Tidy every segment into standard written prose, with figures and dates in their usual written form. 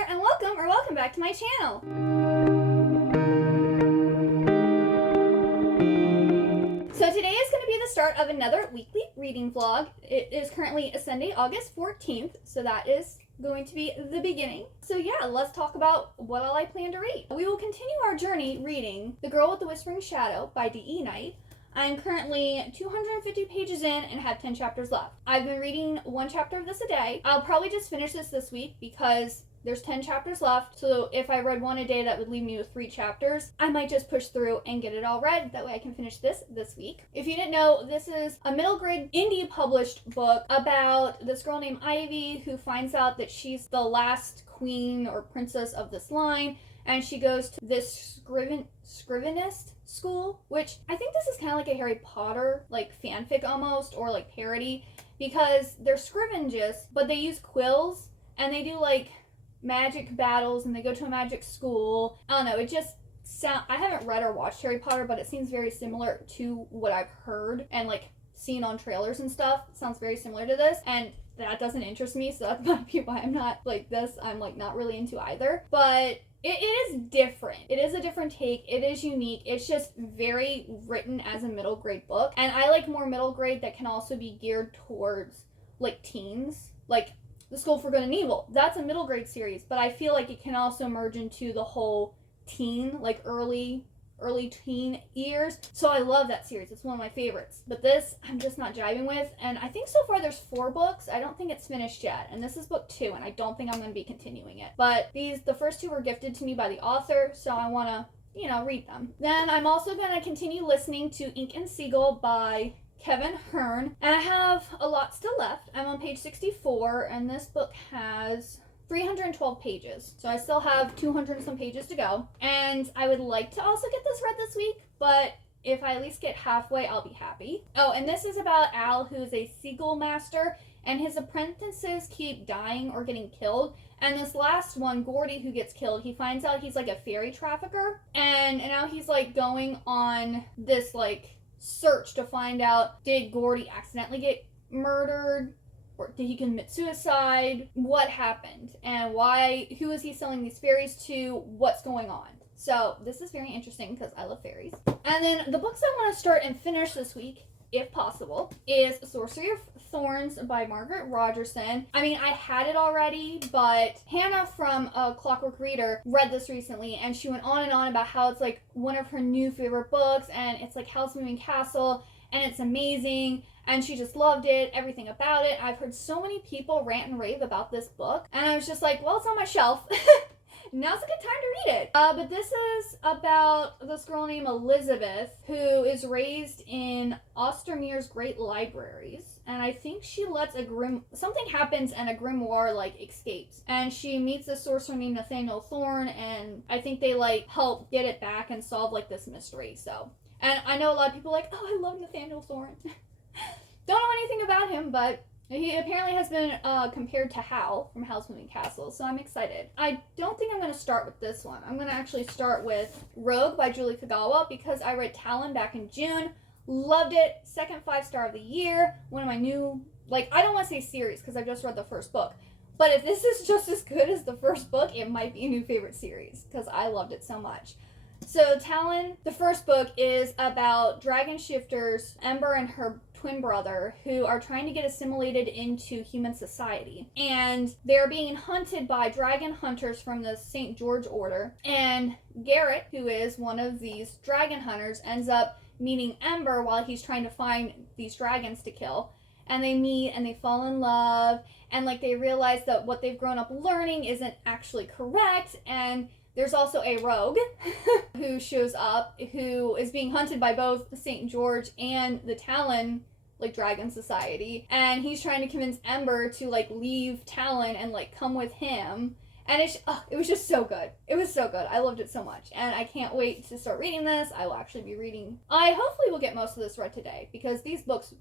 here, and welcome back to my channel. So today is going to be the start of another weekly reading vlog. It is currently Sunday, August 14th, so that is going to be the beginning. So yeah, let's talk about what all I plan to read. We will continue our journey reading The Girl with the Whispering Shadow by D.E. Knight. I'm currently 250 pages in and have 10 chapters left. I've been reading one chapter of this a day. I'll probably just finish this week because there's 10 chapters left, so if I read one a day, that would leave me with 3 chapters. I might just push through and get it all read. That way I can finish this week. If you didn't know, this is a middle grade indie published book about this girl named Ivy who finds out that she's the last queen or princess of this line, and she goes to this Scrivenist school, which I think this is kind of like a Harry Potter like fanfic almost, or like parody, because they're Scrivengists, but they use quills and they do like magic battles and they go to a magic school. I don't know, it just I haven't read or watched Harry Potter, but it seems very similar to what I've heard and like seen on trailers and stuff. It sounds very similar to this, and that doesn't interest me, so that might be why I'm not like this. I'm like not really into either, but it is different. It is a different take. It is unique. It's just very written as a middle grade book, and I like more middle grade that can also be geared towards like teens, like The School for Good and Evil. That's a middle grade series, but I feel like it can also merge into the whole teen, like early teen years. So I love that series. It's one of my favorites. But this, I'm just not jiving with. And I think so far there's 4 books. I don't think it's finished yet. And this is book 2, and I don't think I'm going to be continuing it. But the first 2 were gifted to me by the author, so I want to, read them. Then I'm also going to continue listening to Ink and Seagull by Kevin Hearn, and I have a lot still left. I'm on page 64, and this book has 312 pages, so I still have 200 and some pages to go, and I would like to also get this read this week, but if I at least get halfway, I'll be happy. Oh, and this is about Al, who's a seagull master, and his apprentices keep dying or getting killed. And this last one, Gordy, who gets killed, he finds out he's like a fairy trafficker, and now he's like going on this like search to find out, did Gordy accidentally get murdered, or did he commit suicide? What happened? And why? Who is he selling these fairies to? What's going on? So this is very interesting because I love fairies. And then the books I want to start and finish this week, if possible, is Sorcery of Thorns by Margaret Rogerson. I mean, I had it already, but Hannah from Clockwork Reader read this recently, and she went on and on about how it's like one of her new favorite books, and it's like Howl's Moving Castle, and it's amazing, and she just loved it, everything about it. I've heard so many people rant and rave about this book, and I was just like, well, it's on my shelf. Now's a good time to read it. But this is about this girl named Elizabeth who is raised in Ostermere's great libraries. And I think she lets something happens and a grimoire like escapes. And she meets a sorcerer named Nathaniel Thorne, and I think they like help get it back and solve like this mystery. So, and I know a lot of people are like, oh, I love Nathaniel Thorne. Don't know anything about him, but he apparently has been compared to Hal from Howl's Moving Castle, so I'm excited. I don't think I'm going to start with this one. I'm going to actually start with Rogue by Julie Kagawa because I read Talon back in June. Loved it. Second 5-star of the year. One of my new, I don't want to say series because I just read the first book. But if this is just as good as the first book, it might be a new favorite series because I loved it so much. So Talon, the first book, is about dragon shifters, Ember and her twin brother, who are trying to get assimilated into human society. And they're being hunted by dragon hunters from the St. George Order. And Garrett, who is one of these dragon hunters, ends up meeting Ember while he's trying to find these dragons to kill. And they meet and they fall in love. And they realize that what they've grown up learning isn't actually correct. And there's also a rogue who shows up who is being hunted by both St. George and the Talon, Dragon Society. And he's trying to convince Ember to, leave Talon and, come with him. And it was just so good. It was so good. I loved it so much. And I can't wait to start reading this. I will actually be reading. I hopefully will get most of this read today because these books,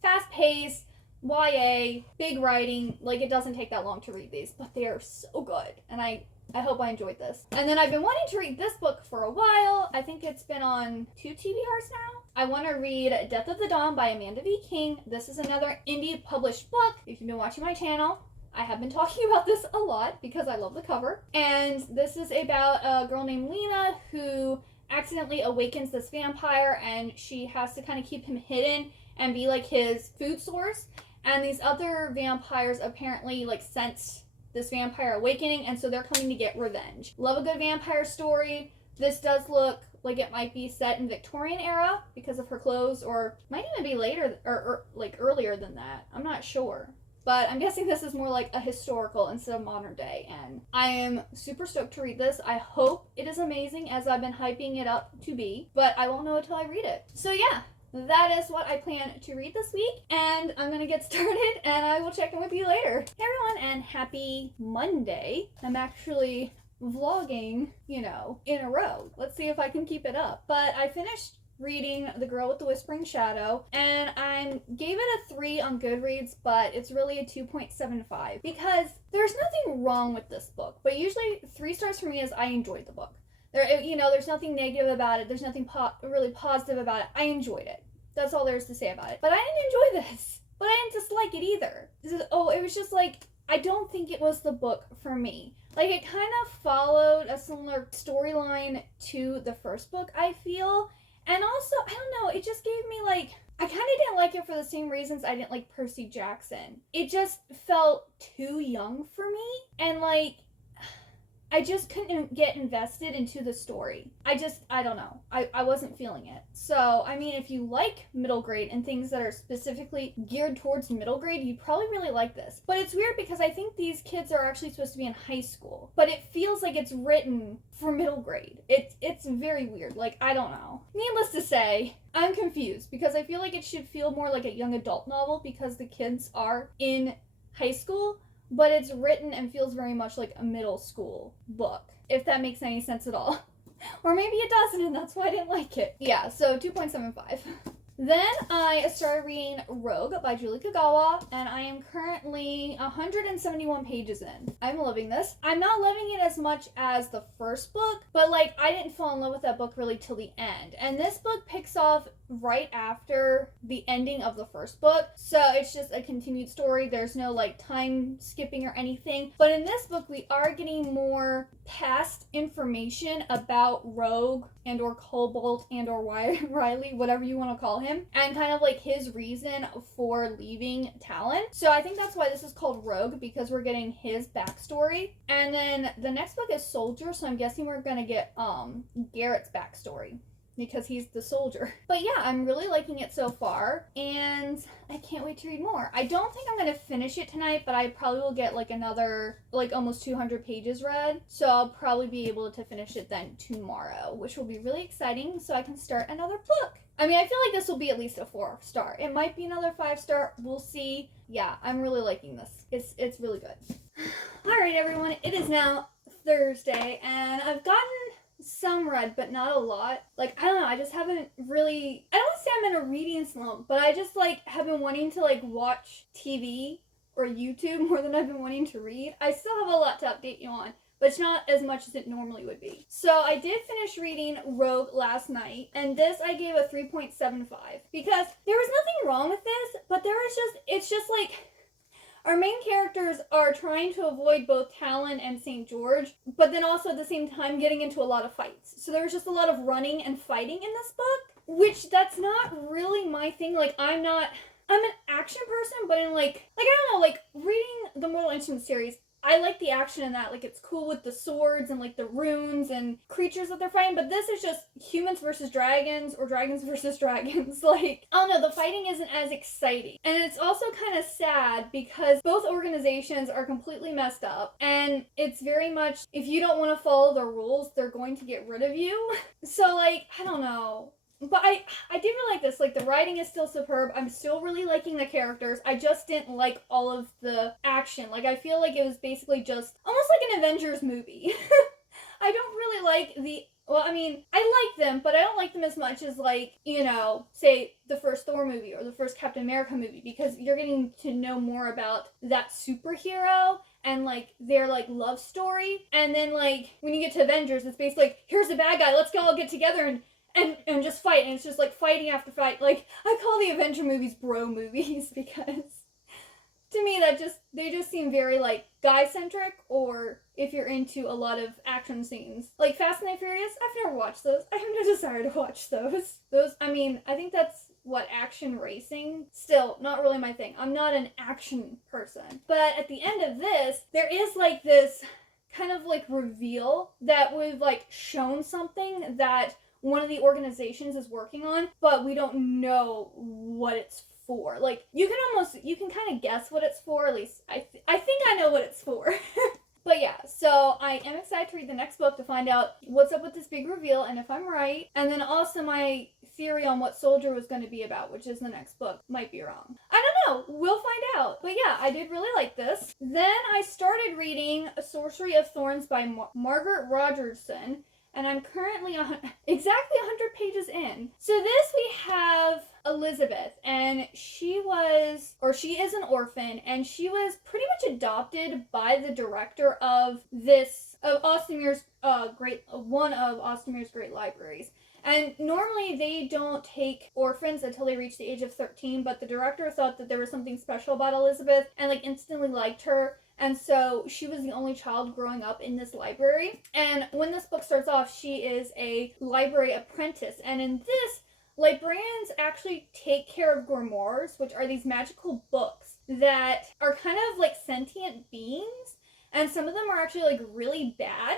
fast-paced, YA, big writing, it doesn't take that long to read these, but they are so good. And I hope I enjoyed this. And then I've been wanting to read this book for a while. I think it's been on 2 TBRs now. I want to read Death of the Dawn by Amanda V. King. This is another indie published book. If you've been watching my channel, I have been talking about this a lot because I love the cover. And this is about a girl named Lena who accidentally awakens this vampire, and she has to kind of keep him hidden and be like his food source. And these other vampires apparently like sense this vampire awakening, and so they're coming to get revenge. Love a good vampire story. This does look like it might be set in Victorian era because of her clothes, or might even be later or like earlier than that. I'm not sure. But I'm guessing this is more like a historical instead of modern day, and I am super stoked to read this. I hope it is amazing as I've been hyping it up to be, but I won't know until I read it. So yeah, that is what I plan to read this week, and I'm gonna get started and I will check in with you later. Hey everyone, and happy Monday. I'm actually vlogging, in a row. Let's see if I can keep it up. But I finished reading The Girl with the Whispering Shadow, and I gave it a 3 on Goodreads, but it's really a 2.75 because there's nothing wrong with this book, but usually 3 stars for me is I enjoyed the book. There's nothing negative about it. There's nothing really positive about it. I enjoyed it. That's all there is to say about it. But I didn't enjoy this, but I didn't dislike it either. It was just like, I don't think it was the book for me. Like, it kind of followed a similar storyline to the first book, I feel. And also, I don't know, it just gave me like, I kind of didn't like it for the same reasons I didn't like Percy Jackson. It just felt too young for me, and like, I just couldn't get invested into the story. I don't know. I wasn't feeling it. So, I mean, if you like middle grade and things that are specifically geared towards middle grade, you'd probably really like this. But it's weird because I think these kids are actually supposed to be in high school, but it feels like it's written for middle grade. It's very weird. Like, I don't know. Needless to say, I'm confused because I feel like it should feel more like a young adult novel because the kids are in high school, but it's written and feels very much like a middle school book, if that makes any sense at all. Or maybe it doesn't, and that's why I didn't like it. Yeah, so 2.75. Then I started reading Rogue by Julie Kagawa, and I am currently 171 pages in. I'm loving this. I'm not loving it as much as the first book, but like, I didn't fall in love with that book really till the end. And this book picks off right after the ending of the first book, so it's just a continued story. There's no like time skipping or anything, but in this book we are getting more past information about Rogue and or Cobalt and or Riley, whatever you want to call him, and kind of like his reason for leaving Talon. So I think that's why this is called Rogue, because we're getting his backstory. And then the next book is Soldier, so I'm guessing we're gonna get Garrett's backstory, because he's the soldier. But yeah, I'm really liking it so far, and I can't wait to read more. I don't think I'm gonna finish it tonight, but I probably will get like another, like almost 200 pages read, so I'll probably be able to finish it then tomorrow, which will be really exciting, so I can start another book. I mean, I feel like this will be at least a 4-star. It might be another 5-star, we'll see. Yeah, I'm really liking this. It's really good. Alright everyone, it is now Thursday, and I've gotten some read, but not a lot. Like, I don't know, I just haven't really, I don't want to say I'm in a reading slump, but I just like have been wanting to like watch TV or YouTube more than I've been wanting to read. I still have a lot to update you on, but it's not as much as it normally would be. So I did finish reading Rogue last night, and this I gave a 3.75 because there was nothing wrong with this, but it's just like, our main characters are trying to avoid both Talon and St. George, but then also at the same time getting into a lot of fights. So there's just a lot of running and fighting in this book, which that's not really my thing. Like, I'm an action person, but in like I don't know, like reading the Mortal Instruments series, I like the action in that. Like, it's cool with the swords and like the runes and creatures that they're fighting, but this is just humans versus dragons or dragons versus dragons. Like, I don't know, the fighting isn't as exciting. And it's also kind of sad because both organizations are completely messed up, and it's very much, if you don't want to follow the rules, they're going to get rid of you. So like, I don't know. But I did really like this. Like, the writing is still superb. I'm still really liking the characters. I just didn't like all of the action. Like, I feel like it was basically just almost like an Avengers movie. I don't really like well, I mean, I like them, but I don't like them as much as, like, say the first Thor movie or the first Captain America movie, because you're getting to know more about that superhero and, like, their, like, love story. And then, like, when you get to Avengers, it's basically like, here's the bad guy, let's go all get together and just fight, and it's just like fighting after fight. Like, I call the Avenger movies bro movies because to me, they just seem very, like, guy-centric, or if you're into a lot of action scenes. Like, Fast and the Furious, I've never watched those. I have no desire to watch those. I mean, I think that's what action racing, still not really my thing. I'm not an action person. But at the end of this, there is, like, this kind of, like, reveal that we've, like, shown something that one of the organizations is working on, but we don't know what it's for. Like, you can kind of guess what it's for. At least I think I know what it's for. But yeah, so I am excited to read the next book to find out what's up with this big reveal and if I'm right. And then also my theory on what Soldier was going to be about, which is the next book, might be wrong. I don't know. We'll find out. But yeah, I did really like this. Then I started reading A Sorcery of Thorns by Margaret Rogerson. And I'm currently exactly 100 pages in. So this we have Elizabeth, and she is an orphan, and she was pretty much adopted by the director of Ostermere's one of Ostermere's great libraries. And normally they don't take orphans until they reach the age of 13, but the director thought that there was something special about Elizabeth and, like, instantly liked her. And so she was the only child growing up in this library. And when this book starts off, she is a library apprentice. And in this, librarians actually take care of grimoires, which are these magical books that are kind of like sentient beings. And some of them are actually, like, really bad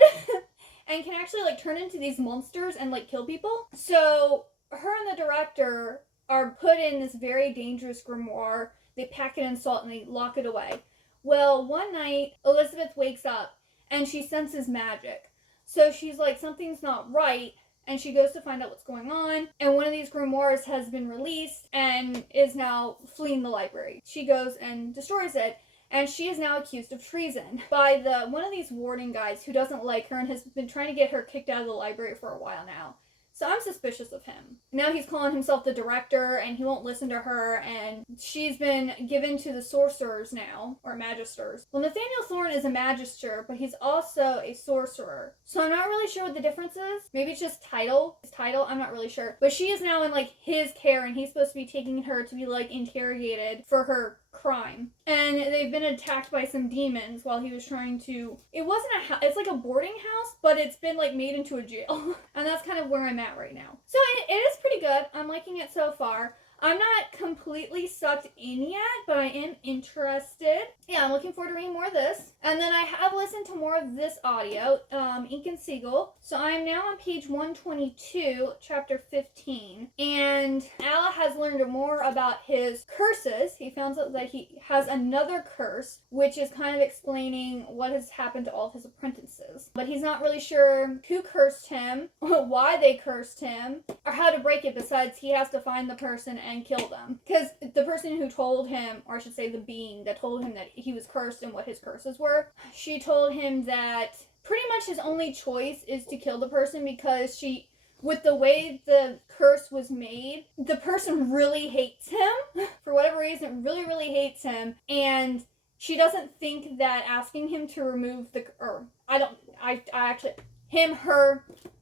and can actually, like, turn into these monsters and, like, kill people. So her and the director are put in this very dangerous grimoire. They pack it in salt and they lock it away. Well, one night, Elizabeth wakes up and she senses magic. So she's like, something's not right, and she goes to find out what's going on. And one of these grimoires has been released and is now fleeing the library. She goes and destroys it, and she is now accused of treason by one of these warden guys who doesn't like her and has been trying to get her kicked out of the library for a while now. So I'm suspicious of him. Now he's calling himself the director, and he won't listen to her, and she's been given to the sorcerers now, or magisters. Well, Nathaniel Thorne is a magister, but he's also a sorcerer. So I'm not really sure what the difference is. Maybe it's just his title, I'm not really sure. But she is now in, like, his care, and he's supposed to be taking her to be, like, interrogated for her crime. And they've been attacked by some demons while he was trying to... It's like a boarding house, but it's been, like, made into a jail. And that's kind of where I'm at right now. So it is pretty good. I'm liking it so far. I'm not completely sucked in yet, but I am interested. Yeah, I'm looking forward to reading more of this. And then I have listened to more of this audio, Ink and Seagull. So I'm now on page 122, chapter 15. And Ala has learned more about his curses. He found out that he has another curse, which is kind of explaining what has happened to all of his apprentices. But he's not really sure who cursed him, why they cursed him, or how to break it, besides he has to find the person and kill them. Because the person who told him, or I should say the being that told him that he was cursed and what his curses were, she told him that pretty much his only choice is to kill the person, because with the way the curse was made, the person really hates him. For whatever reason, really, really hates him. And she doesn't think that asking him to remove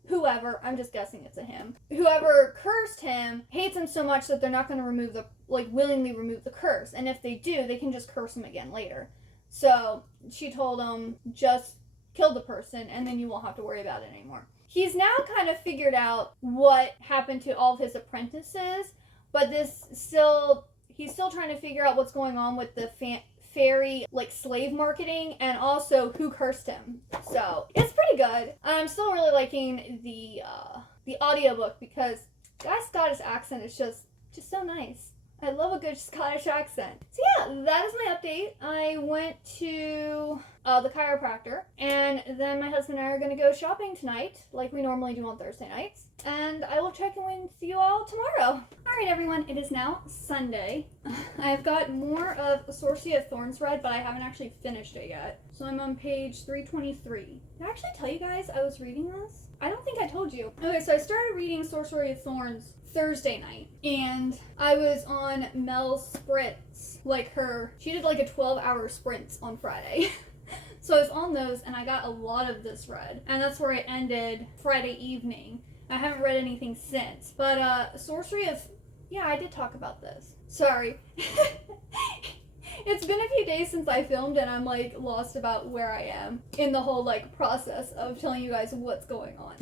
whoever, I'm just guessing it's a him. Whoever cursed him hates him so much that they're not going to willingly remove the curse. And if they do, they can just curse him again later. So she told him, just kill the person and then you won't have to worry about it anymore. He's now kind of figured out what happened to all of his apprentices, but he's still trying to figure out what's going on with the fairy, like, slave marketing, and also who cursed him. So it's pretty good. I'm still really liking the audiobook, because Guy's Scottish accent is just so nice. I love a good Scottish accent. So yeah, that is my update. I went to the chiropractor, and then my husband and I are going to go shopping tonight, like we normally do on Thursday nights. And I will check in with you all tomorrow. Alright everyone, it is now Sunday. I've got more of Sorcery of Thorns read, but I haven't actually finished it yet. So I'm on page 323. Did I actually tell you guys I was reading this? I don't think I told you. Okay, so I started reading Sorcery of Thorns Thursday night, and I was on Mel's sprints, she did like a 12-hour sprint on Friday. So I was on those, and I got a lot of this read, and that's where I ended Friday evening. I haven't read anything since, but I did talk about this. Sorry. It's been a few days since I filmed and I'm like lost about where I am in the whole like process of telling you guys what's going on.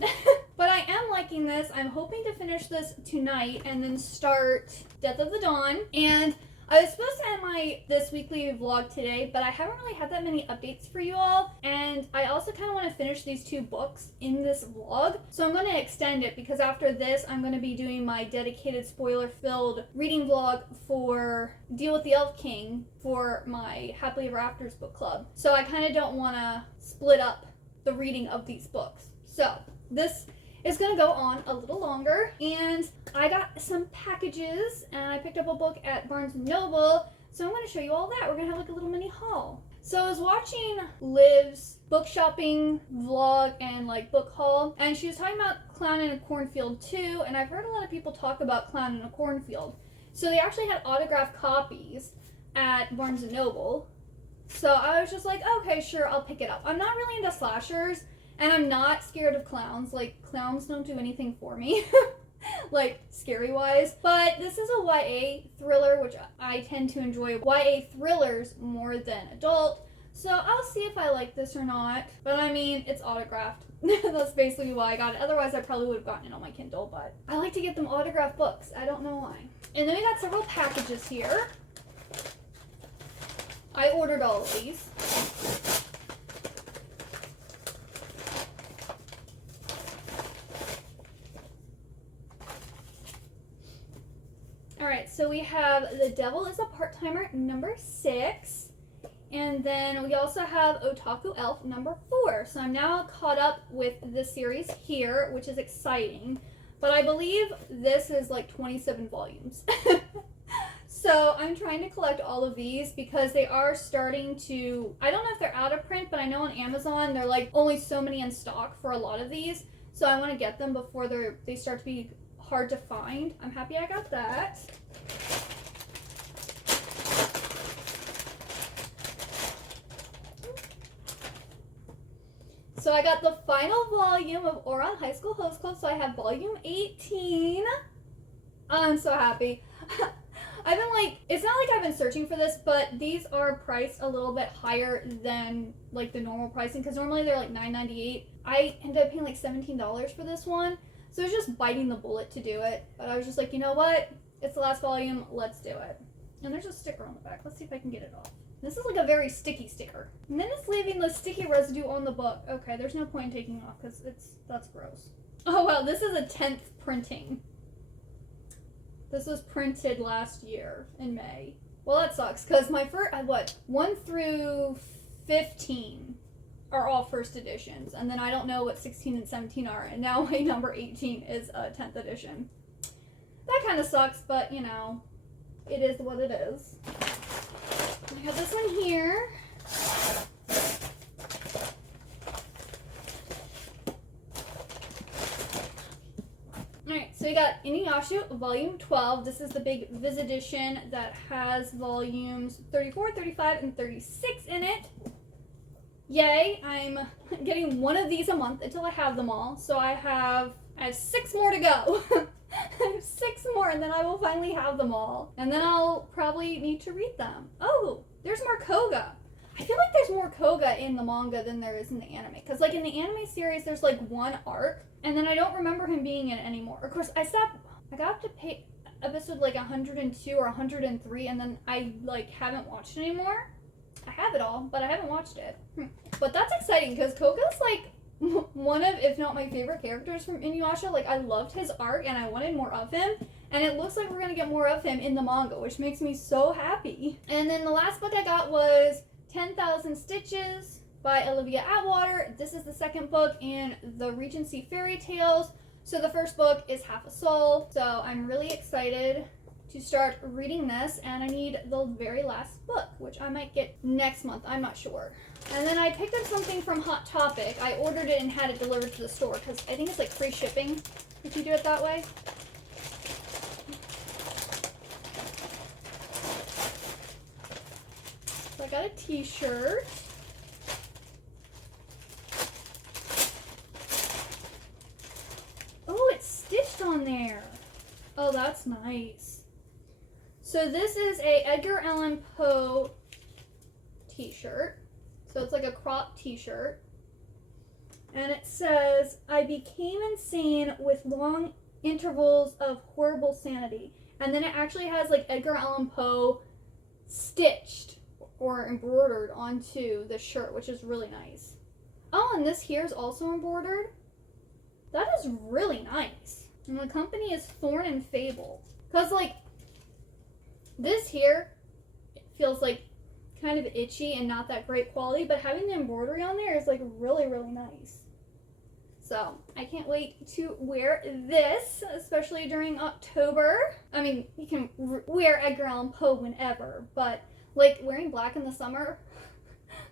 But I am liking this. I'm hoping to finish this tonight and then start Death of the Dawn. And I was supposed to end this weekly vlog today, but I haven't really had that many updates for you all. And I also kind of want to finish these 2 books in this vlog. So I'm going to extend it because after this, I'm going to be doing my dedicated spoiler-filled reading vlog for Deal with the Elf King for my Happily Ever Afters book club. So I kind of don't want to split up the reading of these books. So this is going to go on a little longer, and I got some packages and I picked up a book at Barnes & Noble, so I'm going to show you all that. We're going to have like a little mini haul. So I was watching Liv's book shopping vlog and like book haul, and she was talking about Clown in a Cornfield too, and I've heard a lot of people talk about Clown in a Cornfield. So they actually had autographed copies at Barnes & Noble, so I was just like, okay, sure, I'll pick it up. I'm not really into slashers, and I'm not scared of clowns. Like, clowns don't do anything for me, like, scary-wise. But this is a YA thriller, which I tend to enjoy YA thrillers more than adult. So I'll see if I like this or not. But, I mean, it's autographed. That's basically why I got it. Otherwise, I probably would have gotten it on my Kindle. But I like to get them autographed books. I don't know why. And then we got several packages here. I ordered all of these. Alright, so we have The Devil is a Part-Timer number 6. And then we also have Otaku Elf number 4. So I'm now caught up with this series here, which is exciting. But I believe this is like 27 volumes. So I'm trying to collect all of these because they are starting to, I don't know if they're out of print, but I know on Amazon they're like only so many in stock for a lot of these. So I want to get them before they start to be hard to find. I'm happy I got that. So I got the final volume of Ouran High School Host Club, so I have volume 18. I'm so happy. I've been like, it's not like I've been searching for this, but these are priced a little bit higher than like the normal pricing, because normally they're like $9.98. I ended up paying like $17 for this one, so I was just biting the bullet to do it. But I was just like, you know what? It's the last volume, let's do it. And there's a sticker on the back. Let's see if I can get it off. This is like a very sticky sticker. And then it's leaving the sticky residue on the book. Okay, there's no point in taking it off because that's gross. Oh wow, this is a 10th printing. This was printed last year in May. Well, that sucks because my first, 1 through 15 are all first editions, and then I don't know what 16 and 17 are, and now my number 18 is a 10th edition. That kind of sucks, but you know, it is what it is. I got this one here. Alright, so we got Inuyasha Volume 12. This is the big Viz edition that has volumes 34, 35, and 36 in it. Yay, I'm getting one of these a month until I have them all. So I have 6 more to go. I have 6 more and then I will finally have them all. And then I'll probably need to read them. Oh, there's more Koga. I feel like there's more Koga in the manga than there is in the anime. Because like in the anime series, there's like one arc. And then I don't remember him being in it anymore. Of course, I got up to episode like 102 or 103. And then I like haven't watched it anymore. I have it all, but I haven't watched it. But that's exciting because Koga's like one of, if not my favorite characters from Inuyasha. Like I loved his arc and I wanted more of him. And it looks like we're going to get more of him in the manga, which makes me so happy. And then the last book I got was 10,000 Stitches by Olivia Atwater. This is the second book in the Regency Fairy Tales. So the first book is Half a Soul. So I'm really excited to start reading this, and I need the very last book, which I might get next month. I'm not sure. And then I picked up something from Hot Topic. I ordered it and had it delivered to the store because I think it's like free shipping if you do it that way. So I got a t-shirt. Oh, it's stitched on there. Oh, that's nice. So this is a Edgar Allan Poe t-shirt. So it's like a crop t-shirt. And it says, I became insane with long intervals of horrible sanity. And then it actually has like Edgar Allan Poe stitched or embroidered onto the shirt, which is really nice. Oh, and this here is also embroidered. That is really nice. And the company is Thorn and Fable. Because, like, this here feels, like, kind of itchy and not that great quality, but having the embroidery on there is, like, really, really nice. So, I can't wait to wear this, especially during October. I mean, you can wear Edgar Allan Poe whenever, but, like, wearing black in the summer,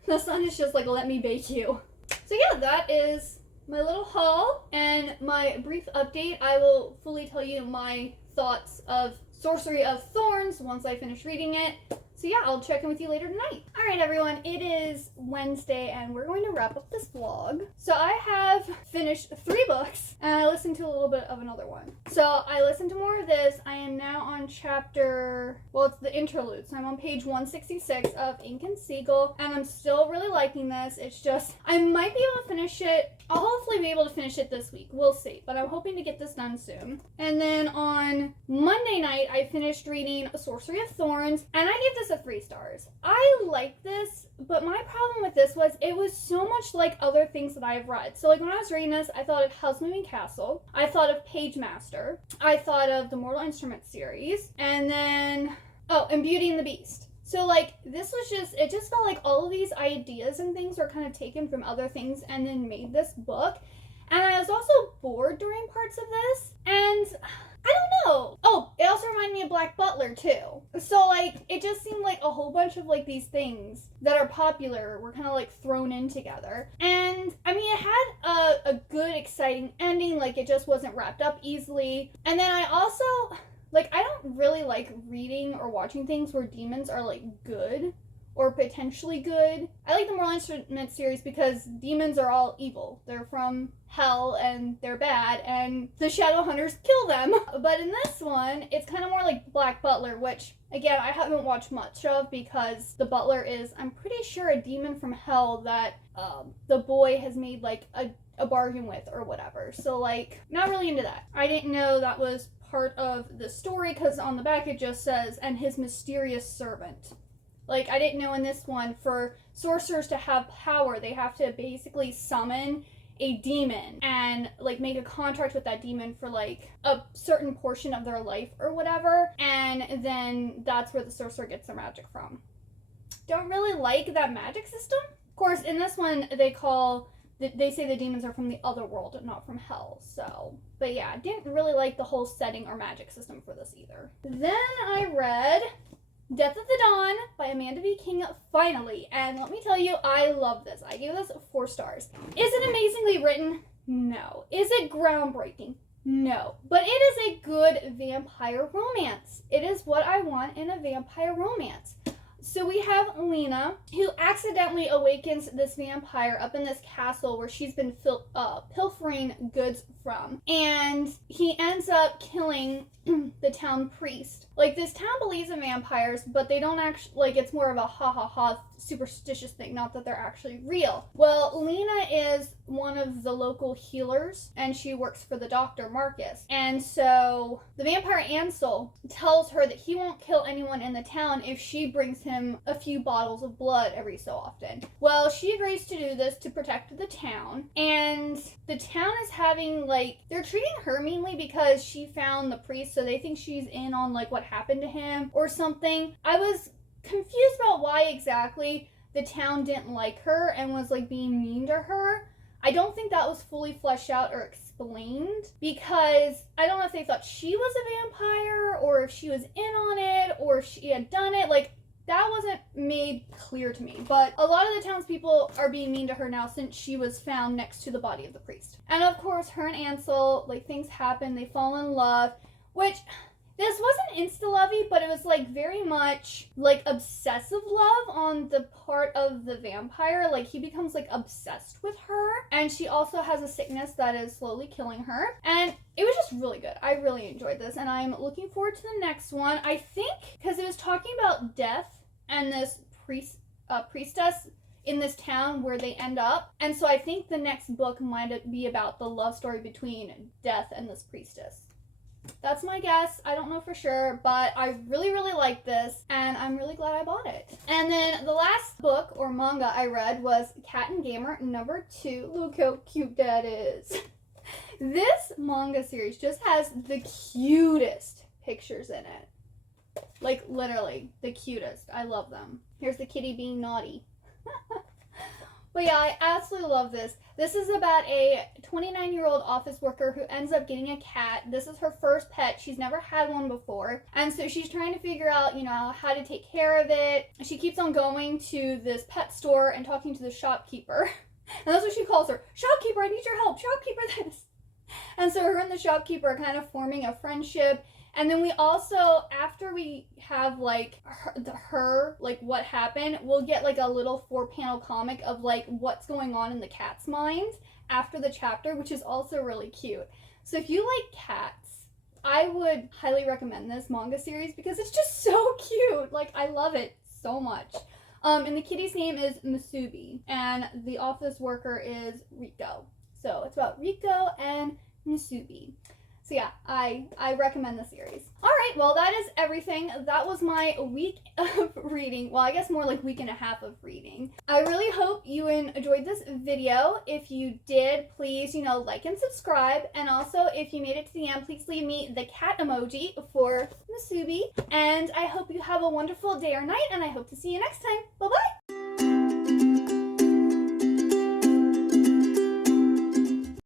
the sun is just like, let me bake you. So, yeah, that is my little haul and my brief update. I will fully tell you my thoughts of Sorcery of Thorns once I finish reading it. So yeah, I'll check in with you later tonight. All right, everyone, it is Wednesday and we're going to wrap up this vlog. So I have finished 3 books and I listened to a little bit of another one. So I listened to more of this. I am now on chapter, well, it's the interlude. So I'm on page 166 of Ink and Seagull and I'm still really liking this. It's just, I might be able to finish it. I'll hopefully be able to finish it this week. We'll see, but I'm hoping to get this done soon. And then on Monday night, I finished reading Sorcery of Thorns and I gave this a 3 stars. I like this, but my problem with this was it was so much like other things that I've read. So like when I was reading this, I thought of Housemoving Castle, I thought of Page Master, I thought of the Mortal Instruments series, and then, oh, and Beauty and the Beast. So like this was just, it just felt like all of these ideas and things were kind of taken from other things and then made this book. And I was also bored during parts of this, and I don't know. Oh, it also reminded me of Black Butler too. So like, it just seemed like a whole bunch of like these things that are popular were kind of like thrown in together. And I mean, it had a good, exciting ending. Like it just wasn't wrapped up easily. And then I also, like, I don't really like reading or watching things where demons are like good or potentially good. I like the Mortal Instruments series because demons are all evil. They're from hell and they're bad and the shadow hunters kill them. But in this one, it's kind of more like Black Butler, which again, I haven't watched much of because the butler is, I'm pretty sure, a demon from hell that the boy has made like a bargain with or whatever. So like, not really into that. I didn't know that was part of the story because on the back it just says, and his mysterious servant. Like, I didn't know in this one, for sorcerers to have power, they have to basically summon a demon and, like, make a contract with that demon for, like, a certain portion of their life or whatever. And then that's where the sorcerer gets their magic from. Don't really like that magic system. Of course, in this one, they say the demons are from the other world, not from hell. So, but yeah, didn't really like the whole setting or magic system for this either. Then I read Death of the Dawn by Amanda V. King finally, and let me tell you, I love this. I gave this 4 stars. Is it amazingly written? No. Is it groundbreaking? No. But it is a good vampire romance. It is what I want in a vampire romance. So we have Lena, who accidentally awakens this vampire up in this castle where she's been pilfering goods from. And he ends up killing the town priest. Like, this town believes in vampires, but they don't actually, like, it's more of a ha-ha-ha superstitious thing, not that they're actually real. Well, Lena is one of the local healers, and she works for the doctor, Marcus. And so the vampire Ansel tells her that he won't kill anyone in the town if she brings him a few bottles of blood every so often. Well, she agrees to do this to protect the town, and the town is having, like, they're treating her meanly because she found the priest, so they think she's in on, like, what happened to him or something. I was confused about why exactly the town didn't like her and was, like, being mean to her. I don't think that was fully fleshed out or explained, because I don't know if they thought she was a vampire or if she was in on it or if she had done it. Like, that wasn't made clear to me. But a lot of the townspeople are being mean to her now since she was found next to the body of the priest. And of course, her and Ansel, like, things happen, they fall in love, which this wasn't insta-lovey, but it was, like, very much, like, obsessive love on the part of the vampire. Like, he becomes, like, obsessed with her. And she also has a sickness that is slowly killing her. And it was just really good. I really enjoyed this. And I'm looking forward to the next one. I think, because it was talking about death and this priest priestess in this town where they end up. And so I think the next book might be about the love story between Death and this priestess. That's my guess. I don't know for sure, but I really, really like this, and I'm really glad I bought it. And then the last book or manga I read was Cat and Gamer #2. Look how cute that is. This manga series just has the cutest pictures in it. Like, literally, the cutest. I love them. Here's the kitty being naughty. But yeah, I absolutely love this. This is about a 29-year-old office worker who ends up getting a cat. This is her first pet. She's never had one before. And so she's trying to figure out, you know, how to take care of it. She keeps on going to this pet store and talking to the shopkeeper. And that's what she calls her. Shopkeeper, I need your help. Shopkeeper this. And so her and the shopkeeper are kind of forming a friendship. And then we also, after we have, like, her like, what happened, we'll get, like, a little 4-panel comic of, like, what's going on in the cat's mind after the chapter, which is also really cute. So if you like cats, I would highly recommend this manga series because it's just so cute. Like, I love it so much. And the kitty's name is Musubi, and the office worker is Riko. So it's about Riko and Musubi. So yeah, I recommend the series. All right, well, that is everything. That was my week of reading. Well, I guess more like week and a half of reading. I really hope you enjoyed this video. If you did, please, you know, like and subscribe. And also, if you made it to the end, please leave me the cat emoji for Musubi. And I hope you have a wonderful day or night, and I hope to see you next time. Bye-bye!